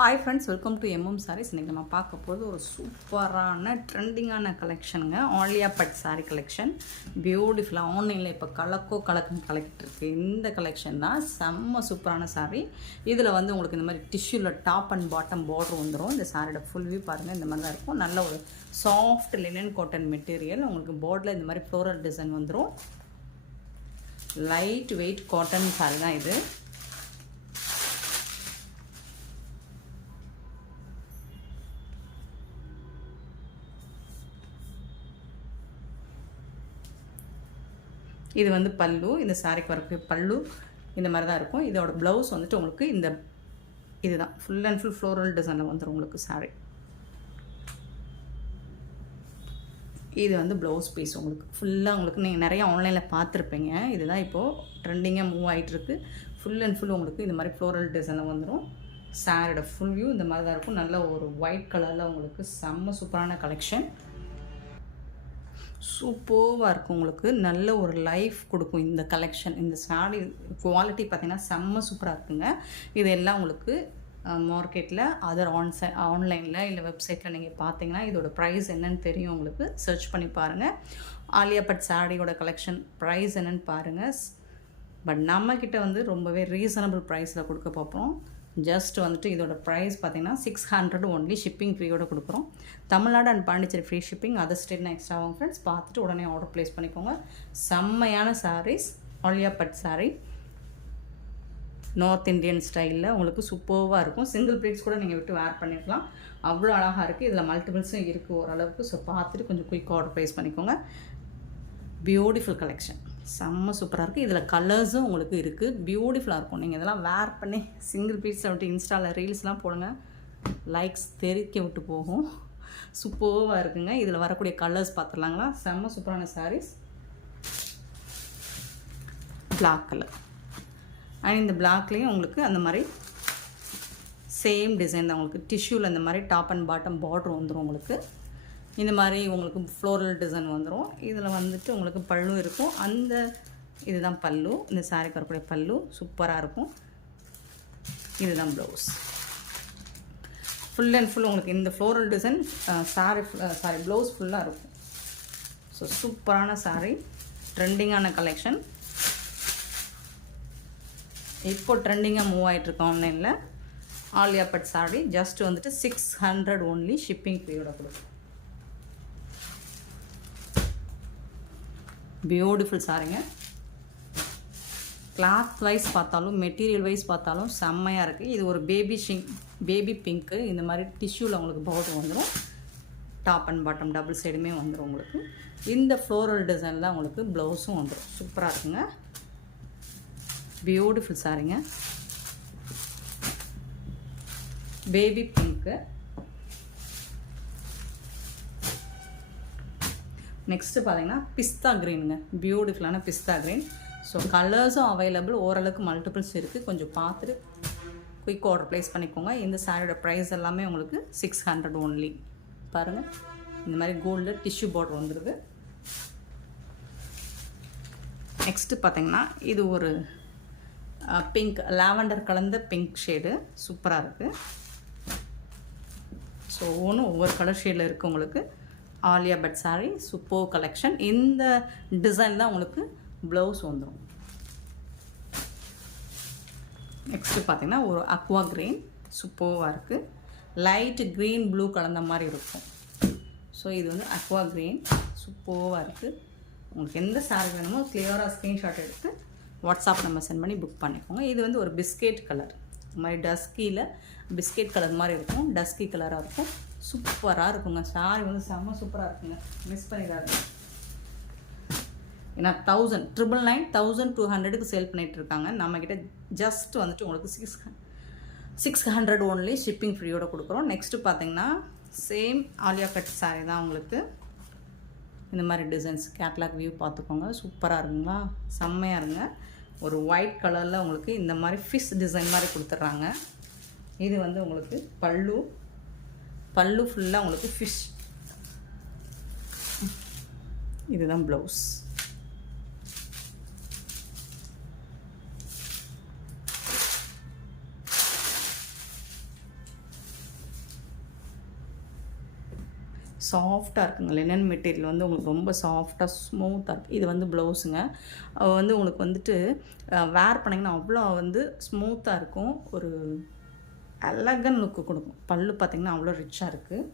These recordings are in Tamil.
Hi friends, welcome to saris. இன்றைக்கி நம்ம பார்க்க போகிறது ஒரு சூப்பரான ட்ரெண்டிங்கான கலெக்ஷனுங்க. ஆலியா பட் சாரீ கலெக்ஷன். பியூட்டிஃபுல்லாக ஆன்லைனில் இப்போ கலக்குன்னு கலக்கிட்டு இருக்கு. இந்த கலெக்ஷன் தான் செம்ம சூப்பரான சாரீ. இதில் வந்து உங்களுக்கு இந்த மாதிரி டிஷ்யூவில் டாப் அண்ட் பாட்டம் பார்டர் வந்துடும். இந்த சாரியோட ஃபுல் வியூ பாருங்கள், இந்த மாதிரி தான் இருக்கும். நல்ல ஒரு சாஃப்ட் லினன் காட்டன் மெட்டீரியல். உங்களுக்கு பார்டரில் இந்த மாதிரி ஃப்ளோரல் டிசைன் வந்துடும். லைட் வெயிட் காட்டன் சாரீ தான் இது. இது வந்து பல்லு. இந்த சாரிக்கு வரக்கு பல்லு இந்த மாதிரி தான் இருக்கும். இதோட ப்ளவுஸ் வந்துட்டு உங்களுக்கு இந்த இதுதான் ஃபுல் அண்ட் ஃபுல் ஃப்ளோரல் டிசைனில் வந்துடும் உங்களுக்கு சாரி. இது வந்து ப்ளவுஸ் பீஸ் உங்களுக்கு ஃபுல்லாக உங்களுக்கு நீங்கள் நிறையா ஆன்லைனில் பார்த்துருப்பீங்க. இதுதான் இப்போது ட்ரெண்டிங்காக மூவ் ஆகிட்டுருக்கு. ஃபுல் அண்ட் ஃபுல் உங்களுக்கு இந்த மாதிரி ஃப்ளோரல் டிசைனில் வந்துடும். சாரியோட ஃபுல் வியூ இந்த மாதிரி தான் இருக்கும். நல்ல ஒரு ஒயிட் கலரில் உங்களுக்கு செம்ம சூப்பரான கலெக்ஷன். சூப்பராக இருக்கும். உங்களுக்கு நல்ல ஒரு லைஃப் கொடுக்கும் இந்த கலெக்ஷன். இந்த சாரி குவாலிட்டி பார்த்திங்கன்னா செம்ம சூப்பராக இருக்குங்க. இது எல்லாம் உங்களுக்கு மார்க்கெட்டில் அதர் ஆன்லைனில் இல்லை வெப்சைட்டில் நீங்கள் பார்த்தீங்கன்னா இதோட ப்ரைஸ் என்னன்னு தெரியும். உங்களுக்கு சர்ச் பண்ணி பாருங்கள். ஆலியா பட் சாரியோட கலெக்ஷன் ப்ரைஸ் என்னன்னு பாருங்கள். பட் நம்மக்கிட்ட வந்து ரொம்பவே ரீசனபிள் ப்ரைஸில் கொடுக்க பார்ப்போம். ஜஸ்ட் வந்துட்டு இதோட ப்ரைஸ் பார்த்திங்கன்னா 600 ஒன்லி. ஷிப்பிங் ஃப்ரீயோடு கொடுக்குறோம். Tamil Nadu and Pondicherry free shipping. Other ஸ்டேட்னா எக்ஸ்ட்ரா ஆகும் ஃப்ரெண்ட்ஸ். பார்த்துட்டு உடனே ஆர்டர் ப்ளேஸ் பண்ணிக்கோங்க. செம்மையான சாரீஸ். ஆலியா பட் சாரீ நார்த் இந்தியன் ஸ்டைலில் உங்களுக்கு சூப்பராக இருக்கும். சிங்கிள் ப்ளீட்ஸ் கூட நீங்கள் விட்டு வேர் பண்ணிக்கலாம். அவ்வளோ அழகாக இருக்குது. இதில் மல்டிபிள்ஸும் இருக்குது ஓரளவுக்கு. ஸோ பார்த்துட்டு கொஞ்சம் குயிக் ஆர்டர் ப்ளேஸ் பண்ணிக்கோங்க. Beautiful collection. செம்ம சூப்பராக இருக்குது. இதில் கலர்ஸும் உங்களுக்கு இருக்குது. பியூட்டிஃபுல்லாக இருக்கும். நீங்கள் இதெல்லாம் வேர் பண்ணி சிங்கிள் பீஸில் விட்டு இன்ஸ்டாவில் ரீல்ஸ்லாம் போடுங்க. லைக்ஸ் தெரிக்க விட்டு போகும். சூப்பராக இருக்குங்க. இதில் வரக்கூடிய கலர்ஸ் பார்த்துடலாங்களா? செம்ம சூப்பரான சாரீஸ். பிளாக் கலர் அண்ட் இந்த பிளாக்லேயும் உங்களுக்கு அந்த மாதிரி சேம் டிசைன் தான். உங்களுக்கு டிஷ்யூவில் இந்த மாதிரி டாப் அண்ட் பாட்டம் பார்டர் வந்துடும். உங்களுக்கு இந்த மாதிரி உங்களுக்கு ஃப்ளோரல் டிசைன் வந்துடும். இதில் வந்துட்டு உங்களுக்கு பல்லு இருக்கும். அந்த இதுதான் பல்லு. இந்த சாரிக்கு வரக்கூடிய பல்லு சூப்பராக இருக்கும். இதுதான் ப்ளவுஸ். ஃபுல் அண்ட் ஃபுல் உங்களுக்கு இந்த ஃப்ளோரல் டிசைன் சாரி ப்ளவுஸ் ஃபுல்லாக இருக்கும். ஸோ சூப்பரான சாரி. ட்ரெண்டிங்கான கலெக்ஷன். இப்போ ட்ரெண்டிங்காக மூவ் ஆகிட்டுருக்கு ஆன்லைனில். ஆலியா பட் சாரி ஜஸ்ட் வந்துட்டு 600 ஒன்லி. ஷிப்பிங் ஃப்ரீயோட கொடுக்கும். பியூட்டிஃபுல் சாரிங்க. கிளாத் வைஸ் பார்த்தாலும் மெட்டீரியல் வைஸ் பார்த்தாலும் செம்மையாக இருக்குது. இது ஒரு பேபி பிங்க்கு. இந்த மாதிரி டிஷ்யூவில் உங்களுக்கு பார்டர் வந்துடும். டாப் அண்ட் பாட்டம் டபுள் சைடுமே வந்துடும் உங்களுக்கு. இந்த ஃப்ளோரல் டிசைன் தான் உங்களுக்கு ப்ளவுஸும் வந்துடும். சூப்பராக இருக்குங்க. பியூட்டிஃபுல் சாரிங்க. Baby pink. நெக்ஸ்ட்டு பார்த்தீங்கன்னா பிஸ்தா க்ரீனுங்க. பியூட்டிஃபுல்லான பிஸ்தா க்ரீன். ஸோ கலர்ஸும் அவைலபிள். ஓரளவுக்கு மல்டிபிள்ஸ் இருக்குது. கொஞ்சம் பார்த்துட்டு குயிக் ஆர்டர் ப்ளேஸ் பண்ணிக்கோங்க. இந்த சாரியோட ப்ரைஸ் எல்லாமே உங்களுக்கு 600 ஒன்லி. பாருங்கள், இந்த மாதிரி கோல்டில் டிஷ்யூ பார்டர் வந்துடுது. நெக்ஸ்ட்டு பார்த்தீங்கன்னா இது ஒரு பிங்க் லாவெண்டர் கலந்த பிங்க் ஷேடு. சூப்பராக இருக்குது. ஸோ ஒவ்வொரு கலர் ஷேடில் இருக்குது உங்களுக்கு. Alia Bhatt sari super collection. இந்த டிசைன் தான் உங்களுக்கு ப்ளவுஸ் வந்துடும். நெக்ஸ்ட்டு பார்த்தீங்கன்னா ஒரு அக்வா க்ரீன். சூப்பராக இருக்குது. லைட் க்ரீன் ப்ளூ கலந்த மாதிரி இருக்கும். ஸோ இது வந்து அக்வா க்ரீன். சூப்பராக இருக்குது. உங்களுக்கு எந்த சாரி வேணுமோ கிளியராக ஸ்க்ரீன்ஷாட் எடுத்து வாட்ஸ்அப் நம்பர் சென்ட் பண்ணி புக் பண்ணிக்கோங்க. இது வந்து ஒரு பிஸ்கெட் கலர். இந்த மாதிரி டஸ்கியில் பிஸ்கெட் கலர் மாதிரி இருக்கும். டஸ்கி கலராக இருக்கும். சூப்பராக இருக்குங்க. சாரி வந்து செம்ம சூப்பராக இருக்குங்க. மிஸ் பண்ணிடாது. ஏன்னா 1200 சேல் பண்ணிகிட்ருக்காங்க. நம்மக்கிட்ட ஜஸ்ட் வந்துட்டு உங்களுக்கு 600 ஒன்லி. ஷிப்பிங் ஃப்ரீயோடு கொடுக்குறோம். நெக்ஸ்ட்டு பார்த்தீங்கன்னா சேம் ஆலியா கட் சாரி தான் உங்களுக்கு. இந்த மாதிரி டிசைன்ஸ் கேட்லாக் வியூ பார்த்துக்கோங்க. சூப்பராக இருக்குங்களா? செம்மையாக இருங்க. ஒரு ஒயிட் கலரில் உங்களுக்கு இந்த மாதிரி ஃபிஷ் டிசைன் மாதிரி கொடுத்துட்றாங்க. இது வந்து உங்களுக்கு பல்லு ஃபுல்லாக உங்களுக்கு ஃபிஷ். இதுதான் ப்ளவுஸ். சாஃப்டாக இருக்குங்க. லினன் மெட்டீரியல் வந்து உங்களுக்கு ரொம்ப சாஃப்டாக ஸ்மூத்தாக இருக்குது. இது வந்து ப்ளவுஸுங்க. வந்து உங்களுக்கு வந்துட்டு வேர் பண்ணிங்கன்னா அவ்வளோ வந்து ஸ்மூத்தாக இருக்கும். ஒரு எலகன் லுக்கு கொடுக்கும். பல்லு பார்த்திங்கன்னா அவ்வளோ ரிச்சாக இருக்குது.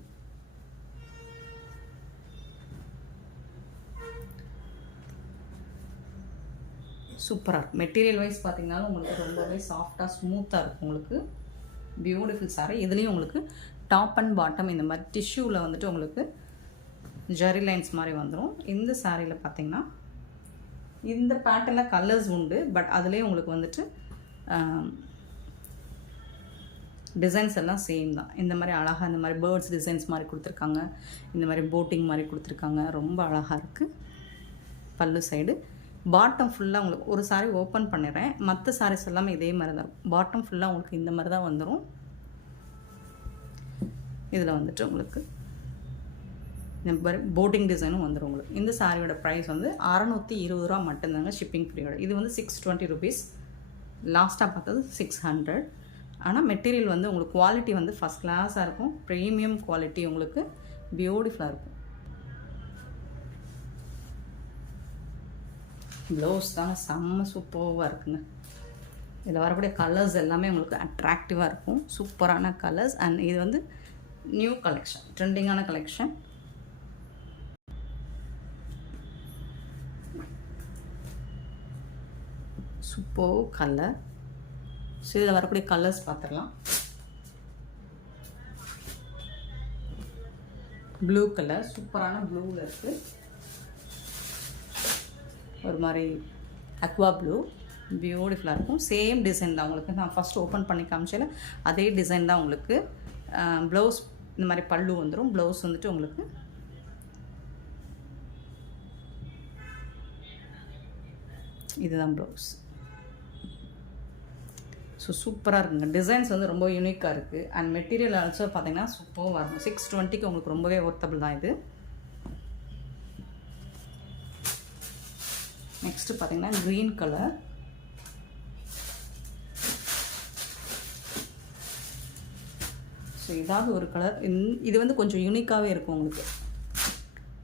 சூப்பராக இருக்கும். மெட்டீரியல் வைஸ் பார்த்திங்கனாலும் உங்களுக்கு ரொம்பவே சாஃப்டாக ஸ்மூத்தாக இருக்கும். உங்களுக்கு பியூட்டிஃபுல் சாரீ. இதுலேயும் உங்களுக்கு டாப் அண்ட் பாட்டம் இந்த மாதிரி டிஷ்யூவில் வந்துட்டு உங்களுக்கு ஜரி லைன்ஸ் மாதிரி வந்துடும். இந்த சாரியில் பார்த்திங்கன்னா இந்த பேட்டர்னில் கலர்ஸ் உண்டு. பட் அதுலேயே உங்களுக்கு வந்துட்டு டிசைன்ஸ் எல்லாம் சேம் தான். இந்த மாதிரி அழகாக இந்த மாதிரி பேர்ட்ஸ் டிசைன்ஸ் மாதிரி கொடுத்துருக்காங்க. இந்த மாதிரி போட்டிங் மாதிரி கொடுத்துருக்காங்க. ரொம்ப அழகாக இருக்குது. பல்லு சைடு பாட்டம் ஃபுல்லாக உங்களுக்கு ஒரு சாரீ ஓப்பன் பண்ணிடுறேன். மற்ற சாரீஸ் எல்லாமே இதே மாதிரி தான் இருக்கும். பாட்டம் ஃபுல்லாக உங்களுக்கு இந்த மாதிரி தான் வந்துடும். இதில் வந்துட்டு உங்களுக்கு இந்த மாதிரி போட்டிங் டிசைனும் வந்துடும் உங்களுக்கு. இந்த சாரியோட ப்ரைஸ் வந்து 620 ரூபா மட்டும்தாங்க ஷிப்பிங் ஃப்ரீயோட. இது வந்து 620 ருபீஸ். லாஸ்ட்டாக பார்த்தது 600. ஆனால் மெட்டீரியல் வந்து உங்களுக்கு குவாலிட்டி வந்து ஃபஸ்ட் கிளாஸாக இருக்கும். ப்ரீமியம் குவாலிட்டி உங்களுக்கு பியூட்டிஃபுல்லாக இருக்கும். ப்ளவுஸ் தாங்க செம்ம சூப்பராக இருக்குங்க. இதில் வரக்கூடிய கலர்ஸ் எல்லாமே உங்களுக்கு அட்ராக்டிவாக இருக்கும். சூப்பரான கலர்ஸ். அண்ட் இது வந்து நியூ கலெக்ஷன், ட்ரெண்டிங்கான கலெக்ஷன். Super colour. ஸோ இதில் வரக்கூடிய கலர்ஸ் பார்த்துடலாம். ப்ளூ கலர், சூப்பரான ப்ளூவில் இருக்குது. ஒரு மாதிரி அக்வா ப்ளூ, பியூட்டிஃபுல்லாக இருக்கும். சேம் டிசைன் தான் உங்களுக்கு. நான் ஃபஸ்ட் ஓப்பன் பண்ணி காமிச்சேன் அதே டிசைன் தான் உங்களுக்கு. ப்ளவுஸ் இந்த மாதிரி பல்லு வந்துடும். ப்ளவுஸ் வந்துட்டு உங்களுக்கு இதுதான் ப்ளவுஸ். ஸோ சூப்பராக இருக்குங்க. டிசைன்ஸ் வந்து ரொம்ப யூனிக்காக இருக்குது. அண்ட் மெட்டீரியல் ஆல்சோ பார்த்தீங்கன்னா சூப்பராக இருக்கும். 620க்கு உங்களுக்கு ரொம்பவே ஒர்த்தபிள் தான் இது. நெக்ஸ்ட்டு பார்த்தீங்கன்னா க்ரீன் கலர். ஸோ இதாவது ஒரு கலர். இது வந்து கொஞ்சம் யூனிக்காகவே இருக்கும் உங்களுக்கு.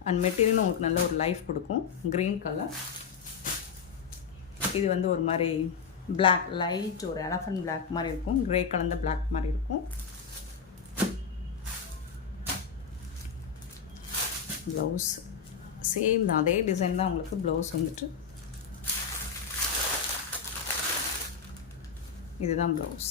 அண்ட் மெட்டீரியலும் உங்களுக்கு நல்ல ஒரு லைஃப் கொடுக்கும். Green colour. இது வந்து ஒரு மாதிரி பிளாக், லைட் ஒரு எலஃபண்ட் பிளாக் மாதிரி இருக்கும். க்ரே கலந்த பிளாக் மாதிரி இருக்கும். ப்ளவுஸ் சேம் தான், அதே டிசைன் தான் உங்களுக்கு. ப்ளவுஸ் வந்துட்டு இதுதான் ப்ளவுஸ்.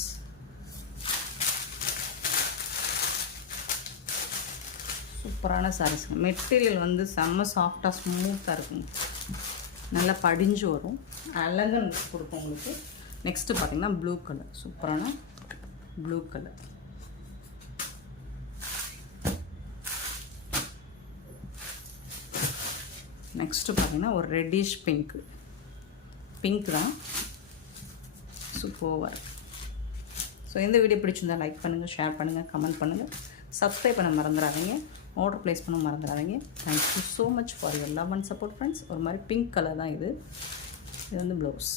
சூப்பரான சாரீஸ். மெட்டீரியல் வந்து செம்ம சாஃப்டாக ஸ்மூத்தாக இருக்குங்க. நல்லா படிஞ்சு வரும். அழகாக கொடுக்கும் உங்களுக்கு. நெக்ஸ்ட்டு பார்த்தீங்கன்னா ப்ளூ கலர், சூப்பரான ப்ளூ கலர். நெக்ஸ்ட்டு பார்த்தீங்கன்னா ஒரு ரெட்டிஷ் பிங்க் தான். சூப்பராக இருக்குது. ஸோ இந்த வீடியோ பிடிச்சிருந்தா லைக் பண்ணுங்கள், ஷேர் பண்ணுங்கள், கமெண்ட் பண்ணுங்கள், சப்ஸ்கிரைப் பண்ண மறந்துடாதீங்க, ஆர்டர் ப்ளேஸ் பண்ண மறந்துடாதீங்க. Thank you so much for your love and support friends. ஒரு மாதிரி பிங்க் கலர் தான் இது. இது வந்து ப்ளவுஸ்.